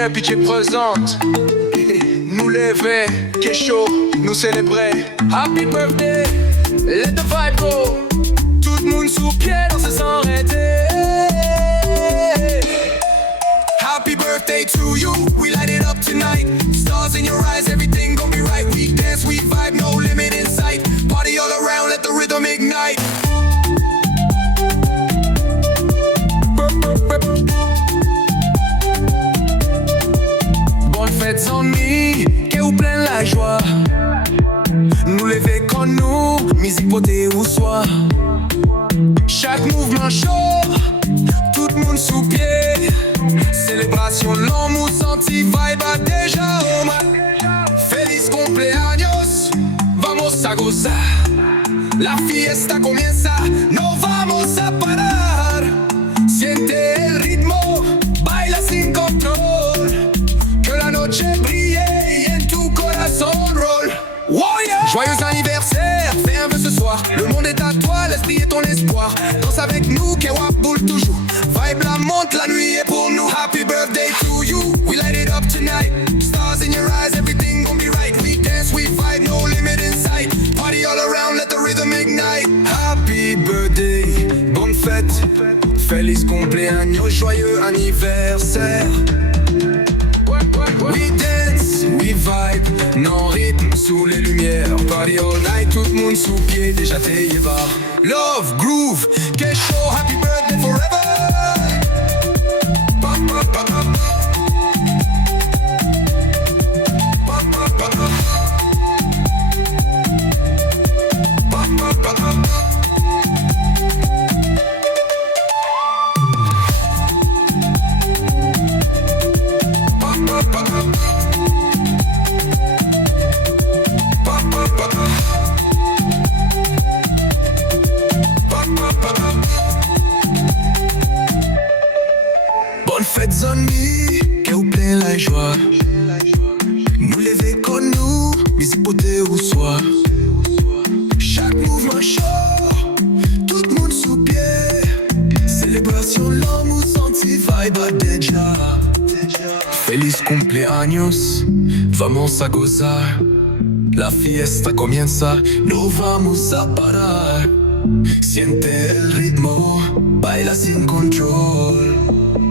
mieux, pitié présente. Nous lever, qu'est chaud, nous célébrer. Happy birthday, let the vibe go. Tout le monde sous pied, danser sans arrêter. Happy birthday to you, we light it up tonight. Stars in your eyes, everything gon' be right. We dance, we vibe, no limit in sight. Party all around, let the rhythm ignite. Bonne fête amis, que ou plein la joie. Nous lever comme nous, musique beauté ou soit. Chaque mouvement chaud, tout le monde sous pied. Célébration, l'amour senti, vibe a déjà home. Feliz cumpleaños, vamos a gozar. La fiesta comienza, no vamos a parar. Siente el ritmo, baila sin control. Que la noche brille y en tu corazón roll. Oh yeah. Joyeux anniversaire, fais un vœu ce soir. Le monde est à toi, l'esprit est ton espoir. Danse avec nous, Kewa boule toujours. Vibe la monte, la nuit est pour nous. Happy birthday to you, we light it up tonight. Stars in your eyes, everything gon' be right. We dance, we vibe, no limit in sight. Party all around, let the rhythm ignite. Happy birthday, bonne fête. Feliz cumpleaños, joyeux anniversaire. We dance, we vibe, non rythme sous les lumières. Party all night, tout le monde sous pied, déjà t'es va. Love, groove, get show, happy birthday forever. Pop, pop, pop, pop. Pop, pop, pop, pop. Pop, pop, pop, pop. Bonne fête amis, que ou plein la joie. Nous lever comme nous, musique beauté ou soit. Chaque mouvement chaud, tout le monde sous pied. Célébration, l'amour senti, vibe a déjà. Feliz cumpleaños, vamos a gozar. La fiesta comienza, no vamos a parar. Siente el ritmo, baila sin control.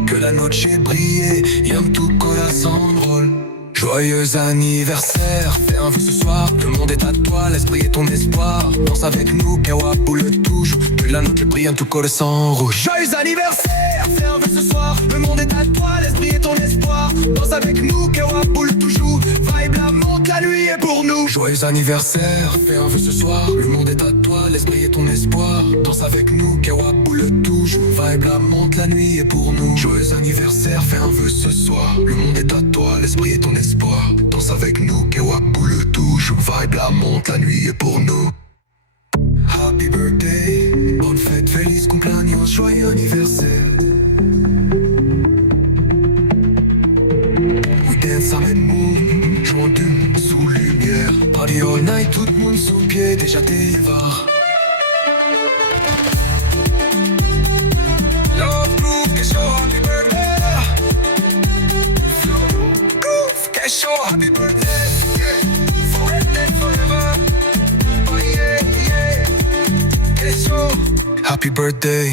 Que la noche brille y en tu corazón roll. Joyeux anniversaire, fais un vœu ce soir. Le monde est à toi, l'esprit est ton espoir. Danse avec nous, Kewa boule toujours. Que la noche brille en tu corazón rouge. Joyeux anniversaire, fais un vœu ce soir. Le monde est à toi, l'esprit est ton espoir. Danse avec nous, Kewa boule toujours. Vibe la monte, la nuit est pour nous. Joyeux anniversaire, fais un vœu ce soir. Le monde est à toi, l'esprit est ton espoir. Danse avec nous, Kewa boule toujours. Vibe la monte, la nuit est pour nous. Joyeux anniversaire, fais un vœu ce soir. Le monde est à toi, l'esprit est ton espoir. Danse avec nous, Kewa boule toujours. Vibe la monte, la nuit est pour nous. Happy birthday, bonne fête, feliz cumpleaños, joyeux anniversaire. We dance avec nous, jouons d'une sous lumière. Party all night, tout le monde sous pied, déjà t'es va. Love groove, que show, happy birthday. Groove, que show, happy birthday. Forever, forever. Oh yeah, yeah. Que show, happy birthday.